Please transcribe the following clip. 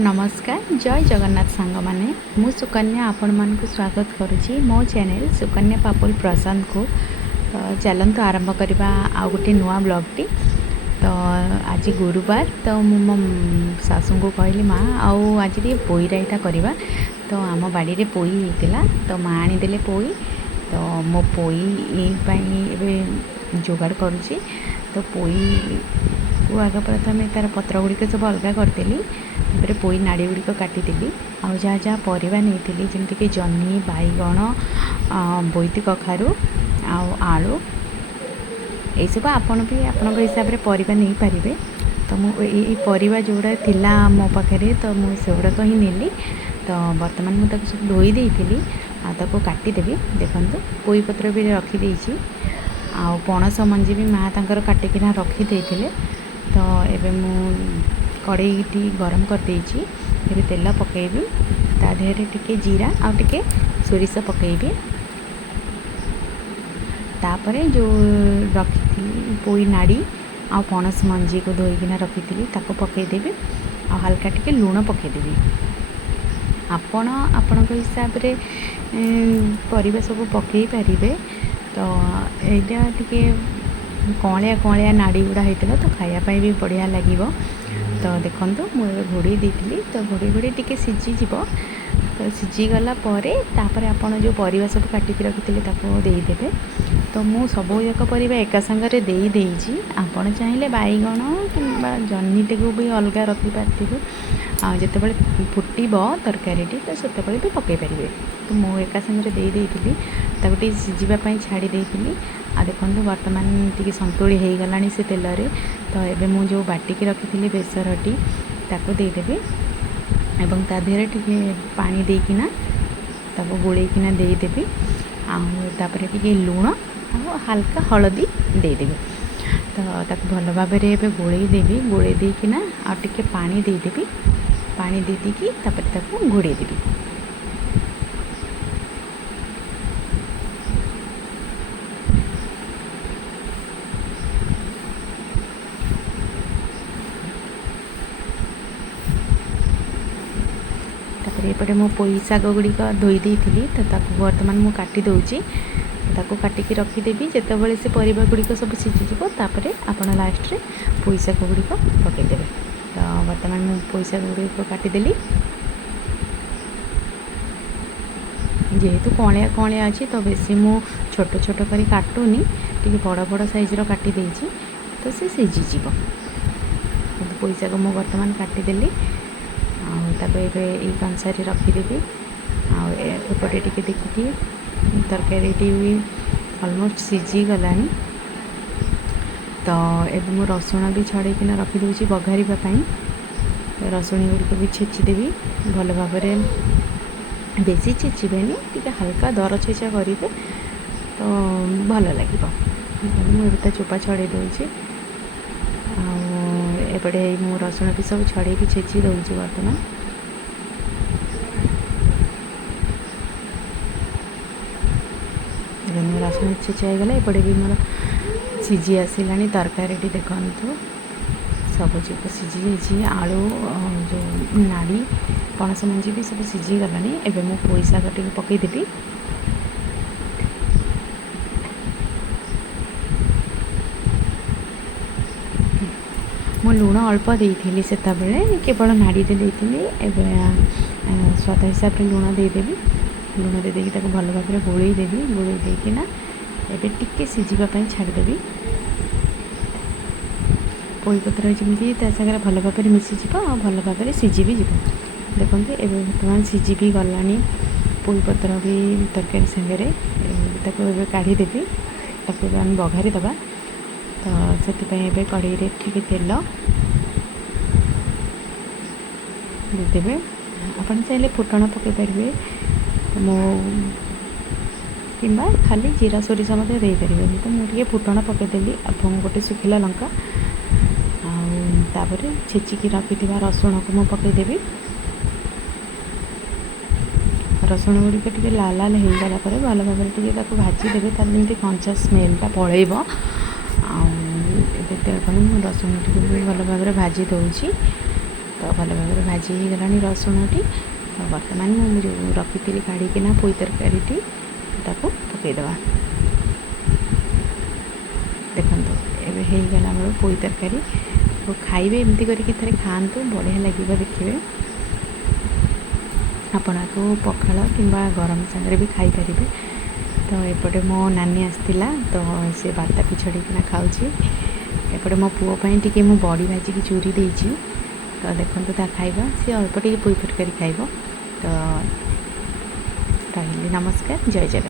नमस्कार जय जगन्नाथ सांग माने मु सुकन्या आपण मानक स्वागत करुच्ची मो चैनल सुकन्या पापुल प्रशांत को। तो चलतु आरंभ करवा आ गोटे नुआ ब्लॉगटी। तो आज गुरुवार तो मो सासू को कहली माँ आज पोई राईटा करवा। तो आम बाड़ी पोई होता तो माँ आनीदे पोई। तो मो पोई जोगाड़ करुच्ची। तो पोई को आग प्रथम तार पत्र गुड़िक सब अलग करदेली। तापर पोई नाड़ी गुड़िक काटिदेली। आ जहाँ जहाँ परिवा नहीं जमीक जह्नी बैगण बोईती कखारू आलू सब आपण भी आपण हिसाब से परिवा नहीं पारे। तो मुझे परिवा जोड़ा थिला मो पाखे तो मुझे गुड़ाक ही नेली। तो बर्तमान मुझे सब धोई देती आपको काटिदेवी। देखो पोई पत्र भी रखीदे आ पणस मंजी भी माँ तांकर काटिकिना रखीदे। तो एबे मु कड़ईटी गरम कर देछि। एबे तेल पकेबी ता देहरे टिके जीरा आ टिके सोरिष पकेबी। तापरे जो रखी पोई नाड़ी आ पणस मंजी को धोईकिना रखी ताको पकेदेवी। आ हल्का टिके लूण पकेदेवी। आपण आपण हिसाब रे परिबा सब पकई पारिबे। तो एटा टिके कौलिया कौलिया नाड़ी गुड़ा होता तो खायापाई भी बढ़िया लगे। तो देखो मुझे घोड़े देती तो घोड़े घोड़े टी सीझीज। तो सीझीगला तापर आपड़ जो परिवा सब काटिक रखी देदेवे। तो मु सब जाक परिवा एका संगे देदेजी। आपण चाहिए बैगण कि जह्नी को भी अलग रखिपारे। जिते फुटब तरकारीटी तो से भी पकई पारे। तो मु एका संगे देदेली ताकि सीझापी छाड़ी देती। आ देखो बर्तमान टी संतुली हो गला से तेल रे। तो ये मु जो बाटिकी रखी बेसरटी ताको देदेवी एवं ता देहरे टिके पानी देकिना ताको गोलेकिना देदेवी। आपर टिके लूण आ हल्का हलदी देदेवी। तो ताको भल भाव में गोले देवी। गोले देकिना आ टिके पानी देदेवी। पानी दे देकी तापर ताको घोड़े देवी। एपटे मो पोई शाग गुड़िक धोई देती। तो बर्तमान मुझे काटी दूची ताको काटिकी रखीदेवी। जितेबाला से परिवा गुड़िक सब सीझीज तापर आपण लास्ट रे पोई शाग गुड़िक पकईदेवे। तो बर्तमान मुझे पोई शाग गुड़िक काटिदेली। जेहेतु कौलिया कौलिया अच्छी तो बेसी मु छोट छोट कर काटुनी टी बड़ बड़ साइज्र काटी देछि। तो सी सीझीज। पोई शाग मु बर्तमान काटिदेली। ये कंसारी रखीदेवी। आपटे टी देखिए तरकारी भी अलमोस्ट सीझी गला। तो ये मु रसुण भी छड़ेकिना रखीदे बघारिबापी। रसुण गुड़िक भी छेचिदेवी भल भाव में। बेसी छेचबेनी टी हल्का दर छेचा करेंगे तो भल लगे। मुझे चोपा छड़े दूसरी। एपटे मु रसुण भी सब छड़े छेची दूसरी। बर्तमान रसुण छेचा होगला। एपटे भी मोर सीझी आसला तरकारी देखु सब चीज सीझी आलू जो नाड़ी पणस मंजी भी सब सीझी गला। एबे मु पोई शाग टी पकईदेवी। मु लुण अल्प देती से केवल नाड़ी देती। स्वाद हिसाब से लुण देदेवी। लुण दे देकी भल भाव में गोलई देवी। गोलई देकिना एबे टिके सीझापी छाड़देवी। पोई पत्र जमी सागर भल भाव में मिसीज भल भाव में सीझी भी जीव। देखो ये बर्तमान सीझी भी गला। पोई पत्र भी तरकारी सागर काढ़ीदेवी। आम बघारी दबा। तो से कड़ई ठीक तेल देदेवे। आपन चाहिए फुटण पकई पारे मो कि खाली जीरा सोरिष देपारे। तो मुझे फुटण पकईदेली। आप गोटे सुखिला लंका तापर छेचिकी रखी रसुण को मुझे पकईदेवी। रसुण गुड़िक टे लाल लाल हो गला भल भाव में भाजीदेवे तार जमी कंचा स्मेलटा पलैब। देखो रसुण टी भल भाव में भाजी दूसरी। तो भल भाव भाजी हो गलानी रसुणटी। तो बर्तमान मुझे जो रखी काढ़िकिना पोई तरकारीटी ताको पकईदे। देखो एवं होगला मोर पोई तरकारी। तो खाइबे एमती करके थे खातु बढ़िया लगे देखिए। आपण को पखाल कि गरम सागर भी खाई पारे। तो एपटे मो नानी आसला तो से बाता पिछड़ीकिना खाऊँगी। एपटे मो पुओं टी मु बड़ी भाजिकी चूरी देती। तो देखो ता खाइबा सी अल्प टे पोई तरकारी खाइब। तो रही नमस्कार, जय जगन्नाथ।